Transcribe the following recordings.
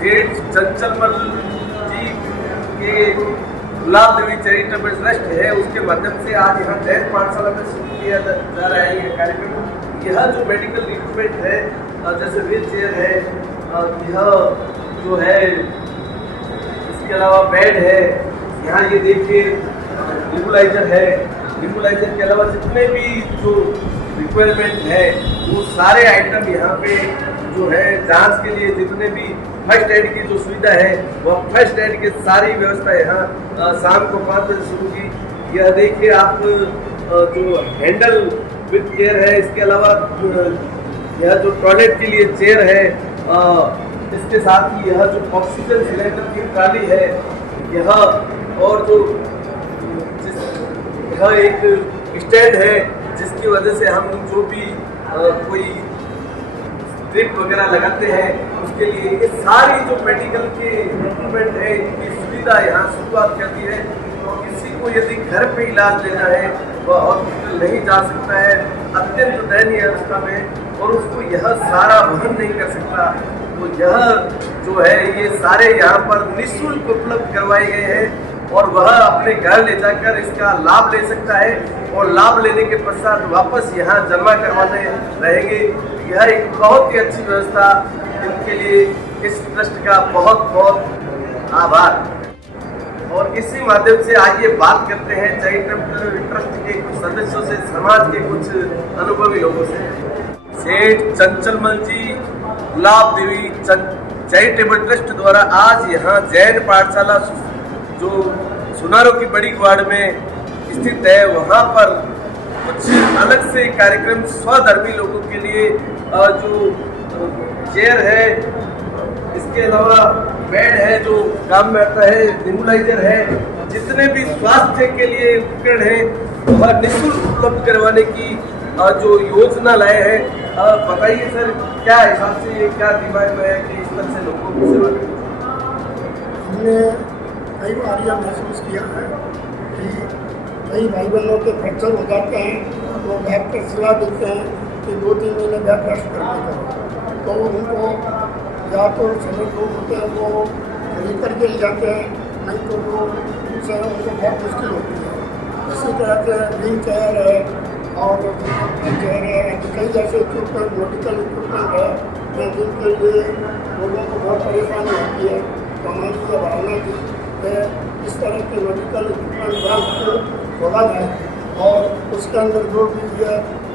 सेठ चंचलमल जी के गुलाब देवी charitable trust है, उसके माध्यम से आज यहाँ जैन पाठशाला में शुरू किया जा रहा है ये कार्यक्रम। यह जो मेडिकल इक्विपमेंट है, जैसे व्हील चेयर है, यह जो है, इसके अलावा बेड है, यहाँ ये देखिए नेबुलाइजर है। नेबुलाइजर के अलावा जितने भी जो रिक्वायरमेंट है वो सारे आइटम यहाँ पे जो है जांच के लिए जितने भी फर्स्ट एड की जो सुविधा है वह फर्स्ट एड की सारी व्यवस्था यहाँ शाम को 5 बजे शुरू की। यह देखिए आप जो हैंडल विथ केयर है, इसके अलावा यह जो टॉयलेट के लिए चेयर है, इसके साथ ही यह जो ऑक्सीजन सिलेंडर की ट्राली है यह, और जो यह एक स्टैंड है जिसकी वजह से हम जो भी कोई ड्रिप वगैरह लगाते हैं उसके लिए ये सारी जो मेडिकल के इक्विपमेंट है इनकी सुविधा यहाँ शुरुआत कर दी है। तो किसी को यदि घर पे इलाज लेना है वह हॉस्पिटल नहीं जा सकता है अत्यंत दयनीय अवस्था में, और उसको यह सारा वहन नहीं कर सकता, तो यह जो है ये सारे यहाँ पर निःशुल्क उपलब्ध करवाए गए हैं और वह अपने घर ले जाकर इसका लाभ ले सकता है और लाभ लेने के पश्चात वापस यहाँ जमा करवाने रहेंगे। यह एक बहुत ही अच्छी व्यवस्था, इनके लिए इस ट्रस्ट का बहुत बहुत आभार। और इसी माध्यम से आइए बात करते हैं चैरिटेबल ट्रस्ट के कुछ सदस्यों से, समाज के कुछ अनुभवी लोगों से। सेठ चंचलमल जी गुलाब देवी चैरिटेबल ट्रस्ट द्वारा आज यहाँ जैन पाठशाला जो सुनारों की बड़ी वार्ड में स्थित है वहाँ पर कुछ अलग से कार्यक्रम स्वधर्मी लोगों के लिए जो चेयर है, इसके अलावा बेड है जो काम में आता है, नेबुलाइजर है, जितने भी स्वास्थ्य के लिए उपकरण है वह निःशुल्क उपलब्ध करवाने की जो योजना लाए हैं। बताइए सर, क्या हिसाब से क्या दिमाग में है कि इस तरह से लोगों की सेवा करें? हमने कई बार यह महसूस किया है कि कई भाई बहनों के फ्रैक्चर हो जाते हैं तो डॉक्टर सलाह देते हैं कि 2-3 महीने बेड रेस्ट करने का, तो उनको या तो समय लोग होते हैं वो खरीद करके ले जाते हैं, नहीं तो वो उनसे उनको बहुत मुश्किल होती है। इसी तरह से व्हील चेयर है और चेयर है, कई जैसे इक्विपमेंट मेडिकल इक्विपमेंट है जिनके लिए लोगों को बहुत परेशानी होती है। तो हमारी यह भावना थी कि इस तरह के मेडिकल इक्विपमेंट बैंक को खोला जाए और उसके अंदर जो भी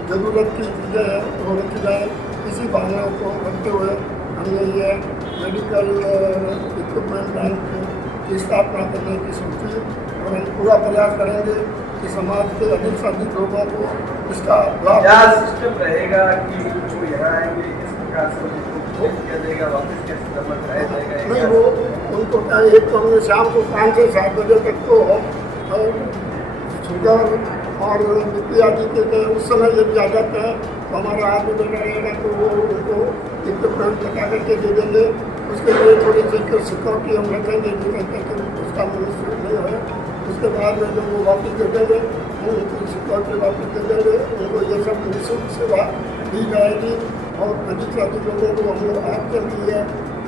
ज़रूरत की चीज़ें हैं वो रखी जाए। इसी भावना को रखते हुए हमने ये मेडिकल इक्विपमेंट बैंक की स्थापना करने की सोची और हम पूरा प्रयास करेंगे कि समाज के अधिक से अधिक लोगों को इसका लाभ। क्या सिस्टम रहेगा कि जो यहाँ आएंगे इस प्रकार से उनको किया जाएगा, वापस कैसे जमा कराया जाएगा? नहीं, वो उनको क्या, एक तो हमने शाम को 5 से 7 बजे तक तो शुगर और बीपी आदि के उस समय यदि आ जाते हैं तो हमारा आदमी बना रहेगा तो वो उनको इक्विपमेंट लगा करके दे देंगे। उसके लिए थोड़ी सी सिक्योरिटी हम रखेंगे जिससे उसका मनुष्य नहीं है। उसके बाद में जब वो वापस दे देंगे उनको सिक्योरिटी वापस दे देंगे, उनको ये सब निःशुल्क सेवा दी जाएगी। और अधिक से अधिक लोगों को हम लोग आपके लिए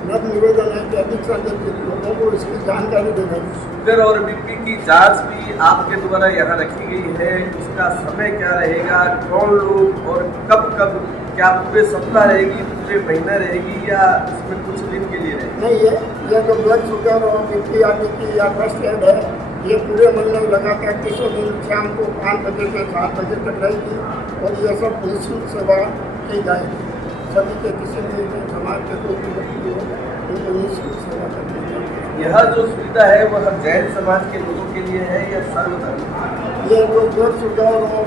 नव निवेदन है कि अधिक से अधिक लोगों को इसकी जानकारी देना। शुगर और बीपी की जांच भी आपके द्वारा यहाँ रखी गई है, उसका समय क्या रहेगा, कौन लोग और कब कब, क्या पूरे सप्ताह रहेगी, पूरे महीना रहेगी या इसमें कुछ दिन के लिए रहेगी? नहीं, ये जो ब्लड शुगर और बीपी आदि की या फर्स्ट एड है ये पूरे महीने में लगातार 3 दिन शाम को 5 बजे से 7 बजे तक रहेगी और ये सब निःशुल्क सेवा की जाएगी। सभी के किसी भी समाज के कोई भी व्यक्ति हो उनको निःशुल्क सेवा करनी चाहिए। यह जो सुविधा है वह जैन समाज के लोगों के लिए है या सर्वधर्म? ये जो ब्लड शुगर और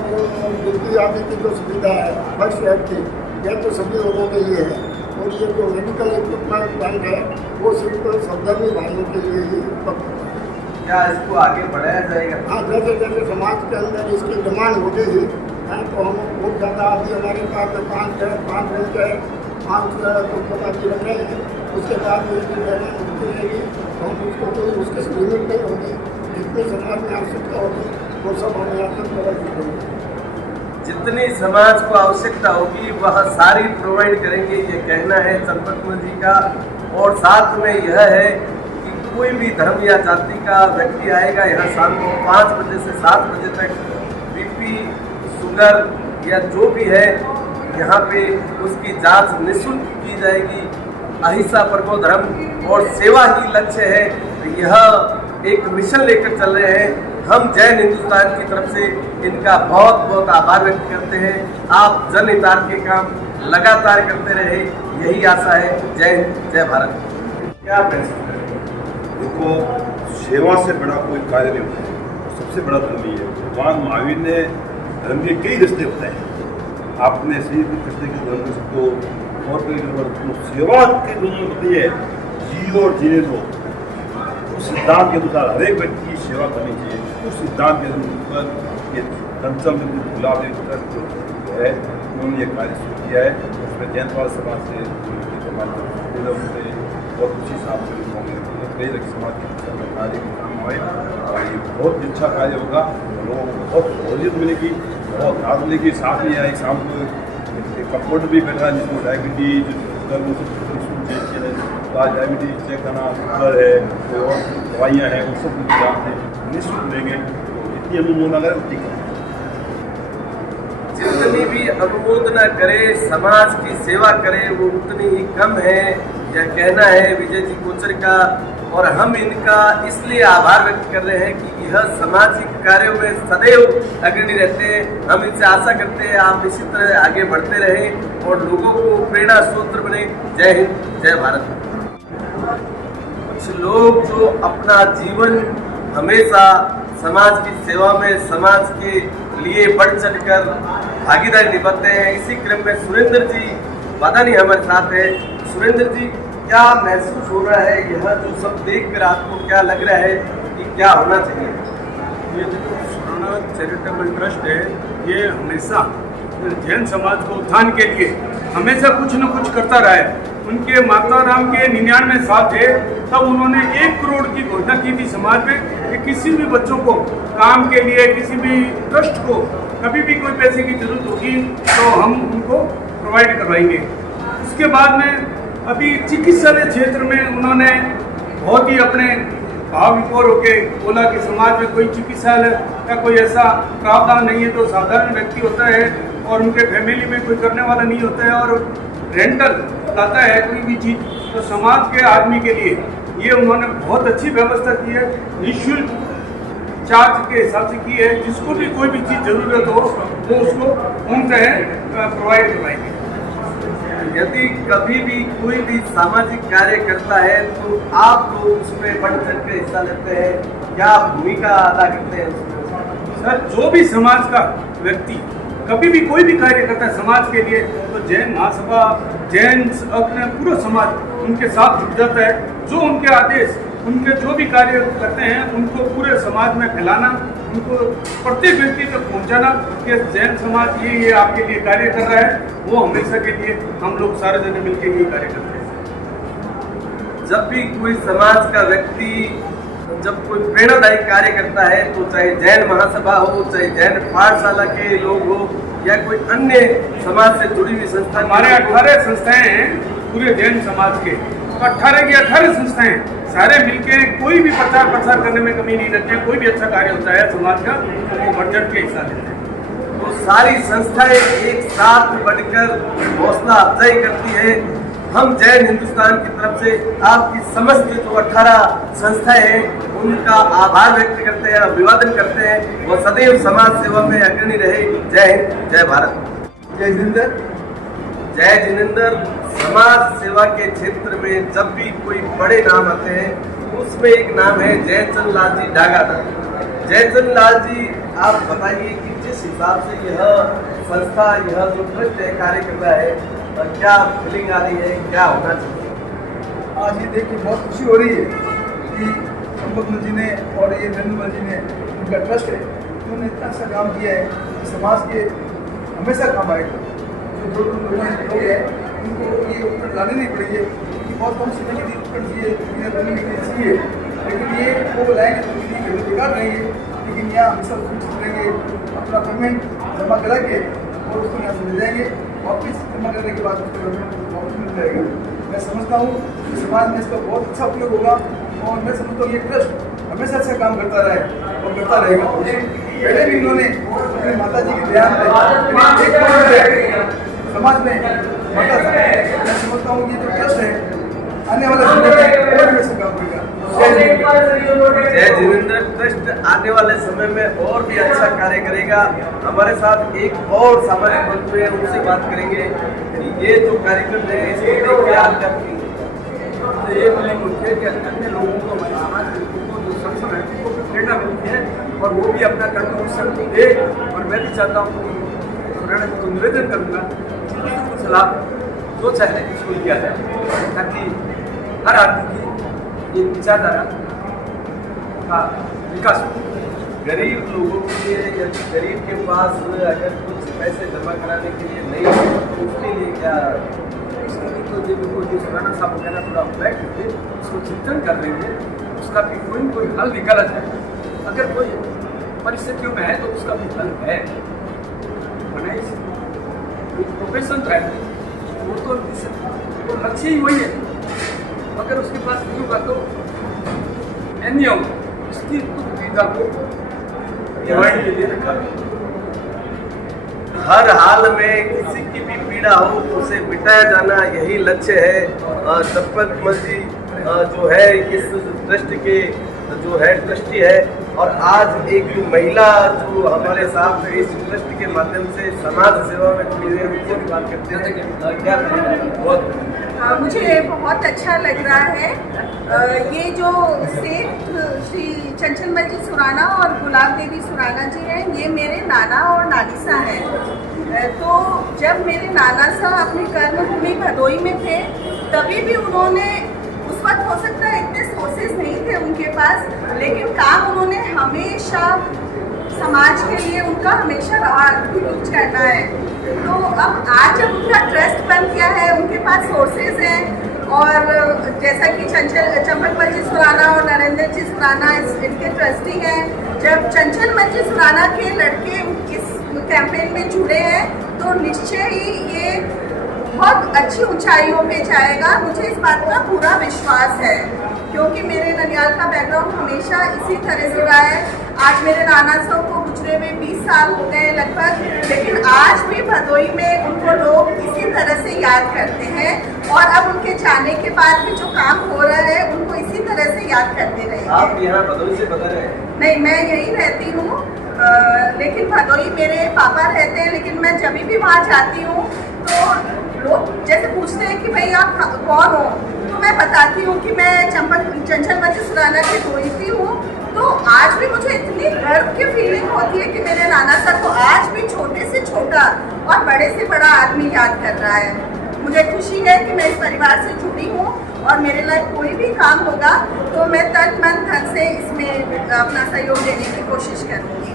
बीपी आदि की जो सुविधा है फर्स्ट एड की, यह तो सभी लोगों के लिए है। और ये जो मेडिकल इक्विपमेंट बैंक है वो सिर्फ सर्वधर्मी भाइयों के लिए ही उपलब्ध है। क्या इसको आगे बढ़ाया जाएगा? हाँ, जैसे जैसे समाज के अंदर इसकी डिमांड होती है तो हम बहुत ज़्यादा अभी हमारे पास 5 बैंक है, 5 आदि रखे हैं। उसके बाद में यदि डिमांड होती रहेगी तो हम उसको कोई उसकी लिमिट नहीं होगी, जितनी समाज में आवश्यकता होगी वो सब हम यहाँ तक प्रोवाइड करेंगे। जितनी समाज को आवश्यकता होगी वह सारी प्रोवाइड करेंगे, ये कहना है चंपकमल जी का। और साथ में यह है कि कोई भी धर्म या जाति का व्यक्ति आएगा यहाँ शाम को 5 बजे से 7 बजे तक बीपी, शुगर या जो भी है यहाँ पे उसकी जांच निःशुल्क की जाएगी। अहिंसा परमो धर्म और सेवा ही लक्ष्य है। यह एक मिशन लेकर चल रहे हैं। हम जैन हिंदुस्तान की तरफ से इनका बहुत बहुत आभार व्यक्त करते हैं। आप जनहितार्थ के काम लगातार करते रहे, यही आशा है। जय हिंद, जय भारत। क्या महसूस करें? देखो, सेवा से बड़ा कोई कार्य नहीं होता है। सबसे बड़ा धर्म ही है। भगवान महावीर ने धर्म के कई रिश्ते बताए हैं। आपने श्री कृष्ण के धर्म को और कई सेवा के दोनों बताइए, जियो और जीने दो। उस सिद्धांत के अनुसार हर एक व्यक्ति की सेवा करनी चाहिए। उस सिद्धांत के अनुसार ये कंचम गुलाब जो है उन्होंने ये कार्य शुरू किया है। उसमें जैनपाल समाज से और उसी हिसाब से कई समाज के कार्य काम आए और ये बहुत अच्छा कार्य होगा। लोगों को बहुत सहूलियत मिलेगी, बहुत राहत मिलेगी। साथ में यहाँ शाम को कंपाउंडर भी बैठा है जिसको डायबिटीज डायबिटीज चेक करना, शुगर है, कोई और दवाइयाँ हैं, उन सब कुछ यहाँ से निःशुल्क देंगे। जितनी अनुमोदना करें उतनी करें। जितनी भी अनुमोदना करे, समाज की सेवा करे, वो उतनी ही कम है, यह कहना है विजय जी कोचर का। और हम इनका इसलिए आभार व्यक्त कर रहे हैं कि यह सामाजिक कार्यों में सदैव अग्रणी रहते हैं। हम इनसे आशा करते हैं आप इसी तरह आगे बढ़ते रहें और लोगों को प्रेरणा स्रोत बने। जय हिंद, जय भारत। कुछ लोग जो अपना जीवन हमेशा समाज की सेवा में, समाज के लिए बढ़ चढ़ कर भागीदारी निभाते हैं। इसी क्रम में सुरेंद्र जी वादानी हमारे साथ है। सुरेंद्र जी, क्या महसूस हो रहा है? यह जो सब देखकर आपको क्या लग रहा है कि क्या होना चाहिए? ये जो सुरनाथ चैरिटेबल ट्रस्ट है, ये हमेशा जैन समाज को उत्थान के लिए हमेशा कुछ न कुछ करता रहा है। उनके माता राम के 99 साल थे, तब उन्होंने 1 करोड़ की घोषणा की थी समाज में कि किसी भी बच्चों को काम के लिए, किसी भी ट्रस्ट को कभी भी कोई पैसे की जरूरत होगी तो हम उनको प्रोवाइड करवाएंगे। उसके बाद में अभी चिकित्सालय क्षेत्र में उन्होंने बहुत ही अपने भाव विभोर होके बोला कि समाज में कोई चिकित्सालय का कोई ऐसा प्रावधान नहीं है तो साधारण व्यक्ति होता है और उनके फैमिली में कोई करने वाला नहीं होता है और रेंटल लाता है कोई भी चीज़, तो समाज के आदमी के लिए ये उन्होंने बहुत अच्छी व्यवस्था की है। निःशुल्क चार्ज के हिसाब से की है। जिसको भी कोई भी चीज़ जरूरत हो वो उसको पूर्णतः प्रोवाइड करवाएंगे। यदि कभी भी कोई भी सामाजिक कार्य करता है तो आप लोग उसमें बढ़ चढ़ के हिस्सा लेते हैं, क्या भूमिका अदा करते हैं उसमें? सर, जो भी समाज का व्यक्ति कभी भी कोई भी कार्य करता है समाज के लिए तो जैन महासभा, जैन अपने पूरा समाज उनके साथ जुट जाता है। जो उनके आदेश, उनके जो भी कार्य करते हैं उनको पूरे समाज में फैलाना, उनको प्रत्येक व्यक्ति तक पहुंचाना कि जैन समाज ये आपके लिए कार्य कर रहा है, वो हमेशा के लिए हम लोग सारे जने मिलकर ये कार्य करते हैं। जब भी कोई समाज का व्यक्ति जब कोई प्रेरणादायी कार्य करता है तो चाहे जैन महासभा हो, चाहे जैन पाठशाला के लोग हो या कोई अन्य समाज से जुड़ी हुई संस्था, हमारे 18 संस्थाएं हैं पूरे जैन समाज के, 18 की 18 संस्थाएं सारे मिलके कोई भी प्रचार करने में कमी नहीं रखते हैं। कोई भी अच्छा कार्य होता है समाज का तो वो बढ़ चढ़ के हिस्सा लेते हैं। तो सारी संस्थाएं एक साथ बढ़कर हौसला अफजाई करती है। हम जैन हिंदुस्तान की तरफ से आपकी समस्त जो 18 संस्थाएं हैं उनका आभार व्यक्त करते हैं, अभिवादन करते हैं। वो सदैव समाज सेवा में अग्रणी रहे। जय हिंद, जय भारत। जय जिनेंद्र। जय जिनेंद्र। समाज सेवा के क्षेत्र में जब भी कोई बड़े नाम आते हैं उसमें एक नाम है जयचंद लाल जी डागादार। जयचंद लाल जी, आप बताइए कि जिस हिसाब से यह संस्था, यह जो ट्रस्ट है कार्य कर रहा है, क्या फीलिंग आ रही है, क्या होना चाहिए? आज ये देख के बहुत खुशी हो रही है कि चंपकमल जी ने और ये नरेंद्र जी ने, उनका ट्रस्ट है, उन्होंने इतना अच्छा काम किया है कि समाज के हमेशा काम आएगा। जो लोग हैं उनको ये उपकरण लाने नहीं पड़ेंगे क्योंकि बहुत कम समय के लिए उपकरण चाहिए, लेकिन ये वो लाएंगे तो उनकी बेकार रहेंगे। लेकिन यहाँ हमेशा रहेंगे, अपना पेमेंट जमा करा के और उसको यहाँ से ले जाएंगे, वापस जमा करने के बाद उसको वापस मिल जाएगा। मैं समझता हूँ कि समाज में इसका बहुत अच्छा उपयोग होगा और मैं समझता हूँ ये ट्रस्ट हमेशा अच्छा काम करता रहा है और करता रहेगा। पहले भी इन्होंने अपने माता जी के ध्यान समाज में बांटा था। मैं समझता हूँ ये जो ट्रस्ट है आने वाले समय में और भी अच्छा काम करेगा। जय जिनेंद्र ट्रस्ट आने वाले समय में और भी अच्छा कार्य करेगा। हमारे साथ एक और सामाजिक बंधु है, उनसे बात करेंगे कि ये जो कार्यक्रम है इसको देख के आप क्या करेंगे। तो ये बड़ी मुख्य है कि अन्य लोगों को, हमारे समाज के लोगों को जो संगठन है उनको भी प्रेरणा मिलती है और वो भी अपना कंट्रीब्यूशन दे। और मैं भी चाहता हूँ कि निवेदन करूँगा कुछ लाभ जो चाहे उसको लिया जाए, ताकि हर आदमी की ये विचारधारा का विकास हो। गरीब लोगों के लिए या गरीब के पास अगर कुछ पैसे जमा कराने के लिए नहीं है तो उसके लिए क्या, तो जो सुराना साहब वगैरह थोड़ा बैठ करके उसको चिंतन कर रहे हैं, उसका भी कोई न कोई हल निकाला जाए। अगर कोई परिस्थितियों में है तो उसका भी हल है। प्रोफेशन है वो तो लक्ष्य ही वही है। अगर उसके पास नहीं होगा तो एनियम उसकी सुविधा को डिवाइड के लिए रखा। हर हाल में किसी की भी पीड़ा हो उसे मिटाया जाना यही लक्ष्य है। चंपकमल जी जो है इस ट्रस्ट के जो है ट्रस्टी है और आज एक महिला जो हमारे साथ इस ट्रस्ट के माध्यम से समाज सेवा में जुड़ी हुई उनसे भी बात करते हैं। क्या बहुत मुझे बहुत अच्छा लग रहा है। ये जो सेठ श्री चंचलमल जी सुराना और गुलाब देवी सुराना जी हैं, ये मेरे नाना और नानी सा हैं। तो जब मेरे नाना सा अपनी कर्मभूमि भदोई में थे तभी भी उन्होंने, उस वक्त हो सकता है इतने सोर्सेज नहीं थे उनके पास, लेकिन काम उन्होंने हमेशा समाज के लिए उनका हमेशा रहा यूज करना है। तो अब आज जब उनका ट्रस्ट बन गया है, उनके पास सोर्सेज हैं और जैसा कि चंपकमल जी सुराना और नरेंद्र जी सुराना इनके ट्रस्टी हैं। जब चंचलमल जी सुराना के लड़के इस कैंपेन में जुड़े हैं तो निश्चय ही ये बहुत अच्छी ऊंचाइयों पे जाएगा। मुझे इस बात का पूरा विश्वास है क्योंकि मेरे ननियाल का बैकग्राउंड हमेशा इसी तरह से रहा है। आज मेरे नाना साहब को गुजरे हुए 20 साल हो गए लगभग, लेकिन आज भी भदोई में उनको लोग इसी तरह से याद करते हैं और अब उनके जाने के बाद भी जो काम हो रहा है उनको इसी तरह से याद करते रहेंगे। आप यहाँ भदोई से बता रहे हैं? नहीं, मैं यहीं रहती हूँ, लेकिन भदोई मेरे पापा रहते हैं। लेकिन मैं जब भी वहाँ जाती हूँ तो लोग जैसे पूछते हैं कि भाई आप कौन हो, तो मैं बताती हूँ कि मैं चंचलमल जी सुराना की दोहिती हूँ। तो आज भी मुझे इतनी गर्व की फीलिंग होती है कि मेरे नाना साहब को आज भी छोटे से छोटा और बड़े से बड़ा आदमी याद कर रहा है। मुझे खुशी है कि मैं इस परिवार से जुड़ी हूँ और मेरे लिए कोई भी काम होगा तो मैं तन मन धन से इसमें अपना सहयोग देने की कोशिश करूँगी।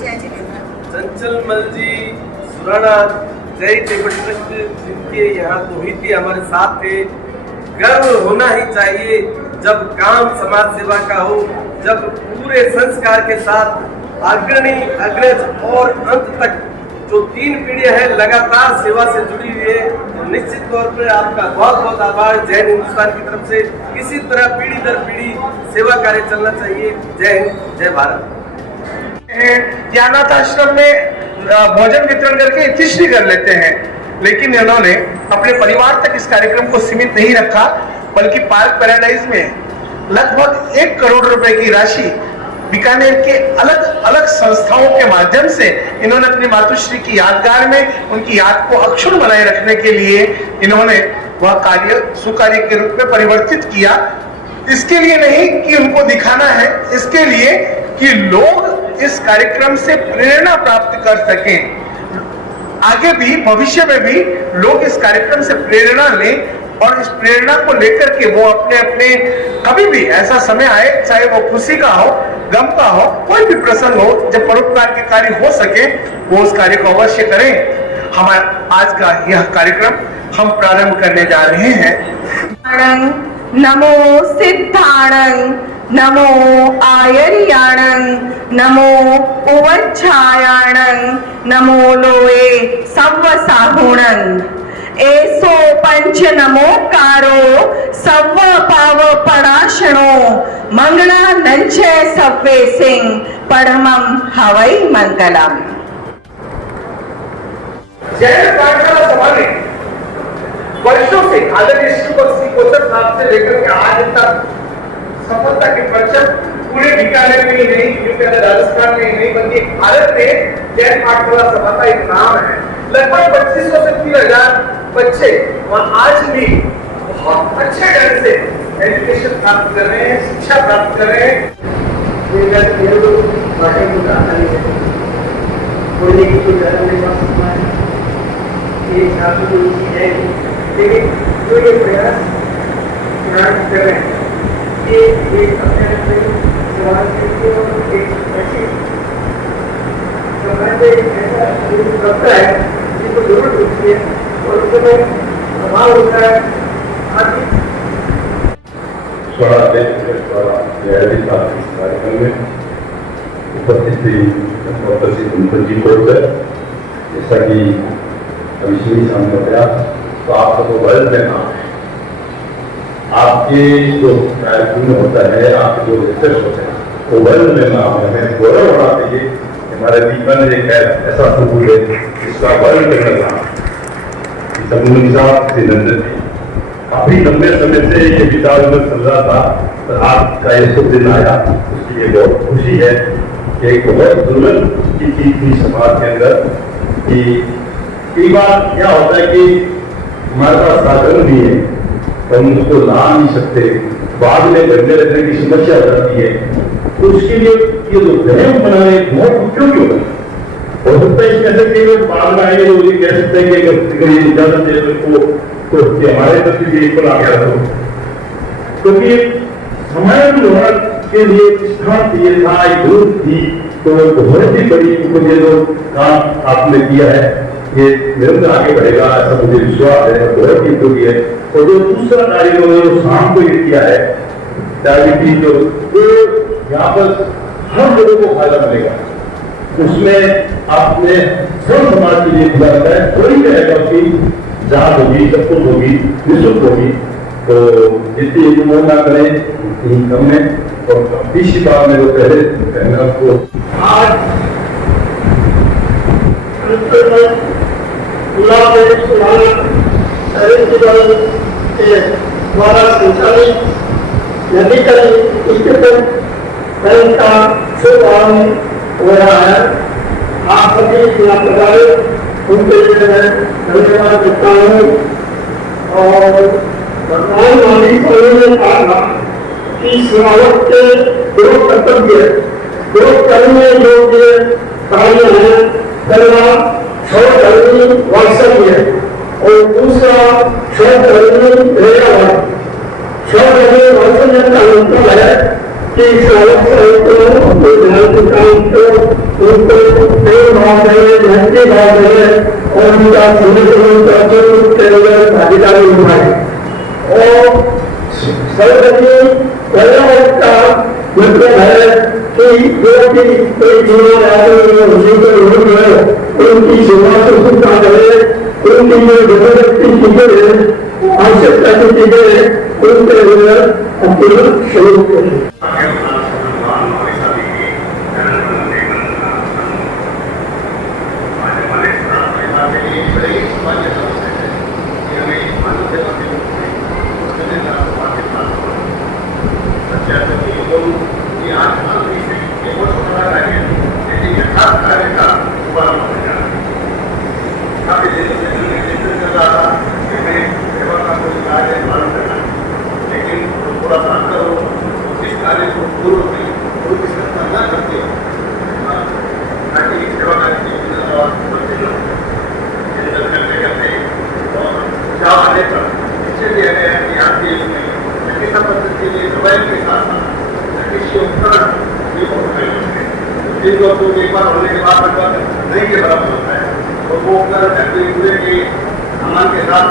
जय जिनेंद्र। चंचलमल जी सुराना चैरिटेबल ट्रस्ट जिनके यहाँ दोहिती हमारे साथ थे, गर्व होना ही चाहिए जब काम समाज सेवा का हो, जब पूरे संस्कार के साथ अग्रणी अग्रज और अंत तक जो 3 पीढ़ियां हैं लगातार सेवा से जुड़ी हुई है। तो निश्चित तौर पर आपका बहुत बहुत आभार। जय हिंद हिंदुस्तान की तरफ से इसी तरह पीढ़ी दर पीढ़ी सेवा कार्य चलना चाहिए। जय हिंद, जय भारत। अनाथ आश्रम में भोजन वितरण करके इतिश्री कर लेते हैं, लेकिन इन्होंने अपने परिवार तक इस कार्यक्रम को सीमित नहीं रखा, बल्कि पार्क पैराडाइज में लगभग 1 करोड़ रुपए की राशि बीकानेर के अलग अलग संस्थाओं के माध्यम से इन्होंने अपनी मातुश्री की यादगार में उनकी याद को अक्षुण्ण बनाए रखने के लिए इन्होंने वह कार्य सुकार्य के रूप में परिवर्तित किया। इसके लिए नहीं कि उनको दिखाना है, इसके लिए कि लोग इस कार्यक्रम से प्रेरणा प्राप्त कर सकें। आगे भी भविष्य में भी लोग इस कार्यक्रम से प्रेरणा लें और इस प्रेरणा को लेकर के वो अपने अपने कभी भी ऐसा समय आए, चाहे वो खुशी का हो, गम का हो, कोई भी प्रसंग हो, जब परोपकार के कार्य हो सके वो उस कार्य को अवश्य करें। हमारा आज का यह कार्यक्रम हम प्रारंभ करने जा रहे हैं। नमो सिद्धाणं नमो आयर्याणं नमो उवच्छायाणं नमो लोए सव्वसाहुणं एसो पंच नमोकारो सव्व पाव पराशणो मंगला नंचे सव्वे सिंह परमम हवई मंगलम। जैन पाठशाला सभा ने वर्षों से आदरणीय श्री कोचर साहब से लेकर के आज तक सफलता के परचम पूरे बीकानेर में ही नहीं, यूपी राजस्थान में ही नहीं, बल्कि भारत में जैन पाठशाला सभा का एक नाम है। लगभग 2500 से 3000 बच्चे वहाँ आज भी बहुत अच्छे ढंग से एजुकेशन प्राप्त कर रहे हैं, शिक्षा प्राप्त कर रहे हैं। लेकिन जो ये प्रयास कर रहे हैं एक अपने सवाल करके और एक ऐसी समय पे ऐसा करता है जिसको जरूरत होती है और उसमें प्रभाव होता है आदि। स्वरा देश द्वारा कार्यक्रम में उपस्थित थी डॉक्टर श्री कुंदन जी को जैसा कि अभिषेक सामने बताया, तो आप सबको बल देना आपके जो कार्यक्रम होता है, आपके जो रिसर्च होते हैं वो वर्ल्ड में ना हमें गौरव होना चाहिए। हमारे जीवन एक ऐसा सबूत है जिसका वर्ल्ड में ना श्री नंदन जी काफी लंबे समय से ये विचार में चल रहा था, तो आपका ये शुभ दिन आया, उसकी ये बहुत खुशी है कि एक बहुत दुर्लभ की चीज थी समाज के अंदर कि कई बार क्या होता है कि हमारे पास साधन भी है तो हम उसको ला नहीं सकते, बाद में घरने रहने की समस्या हो जाती है, तो उसके लिए ये जो वहम बनाने बहुत उपयोगी होता है। हो सकता है इसमें से कई लोग बाद में आएंगे तो ये कह सकते हैं कि ज्यादा देर को तो हमारे प्रति भी एक आ गया था, क्योंकि हमारे व्यवहार के लिए स्थान चाहिए था, एक ग्रुप थी, तो बहुत ही बड़ी मुझे जो काम आपने किया है ये निरंतर आगे बढ़ेगा ऐसा मुझे विश्वास है, बहुत ही उपयोगी है। और जो दूसरा कार्य जो शाम को ये किया है डायबिटीज जो यहाँ पर हर लोगों को फायदा मिलेगा, उसमें आपने सब समाज के लिए खुला रखा है, कोई रहेगा उसकी जांच होगी, सब कुछ होगी, निःशुल्क होगी, तो जितनी वो ना करें उतनी कम है। और तीसरी बात मेरे पहले कहना आपको आज के द्वारा संचालित मेडिकल इंस्टीट्यूट का शुभारंभ हो रहा है। आप सभी यहाँ पधारे उनके लिए मैं धन्यवाद देता हूँ। और भगवान माली ने कहा कि श्रावक के दो कर्तव्य, दो करने योग्य कार्य है, पहला स्वधर्मी वात्सल्य और दूसरा स्वधर्मी प्रेरणा। स्वधर्मी वात्सल्य का मतलब है कि श्रावक को ध्यान काम को उनको प्रेम भाव देवे, भक्ति भाव देवे और उनका भागीदारी निभाए। और स्वधर्मी प्रेरणा का मतलब है कि जो भी कोई जीवन उनकी सेवा से सुनता है, उनकी जो जबरदस्ती चीजें हैं, आवश्यकता की चीजें हैं, उनके लिए अपना सहयोग करें। एक बार होने के बाद नहीं के बराबर होता है, और वो पूरे के सामान के साथ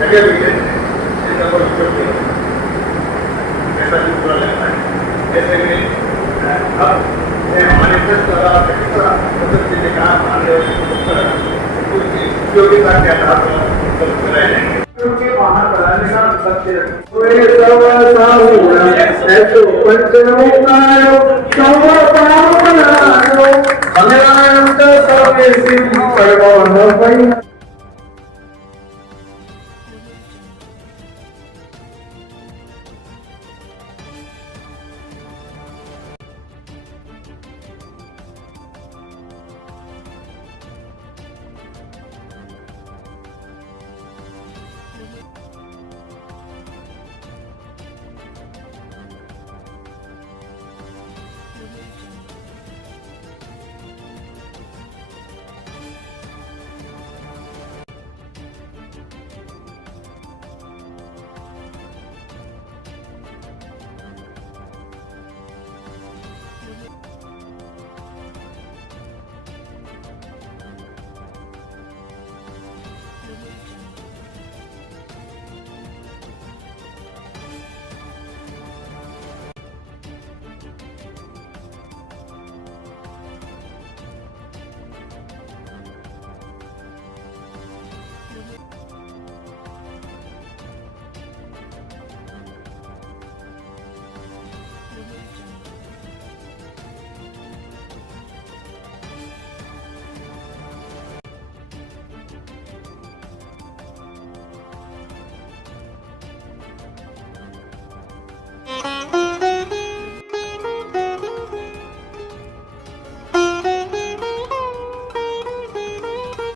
जगह भी है। ऐसा भी पूरा लगता है। जैसे कि अब हमारे मतलब जी ने कहा हमारे उसकी उपयोगिता के आधार पर कराए जाएंगे। बाहर बनाने का लक्ष्य भगवान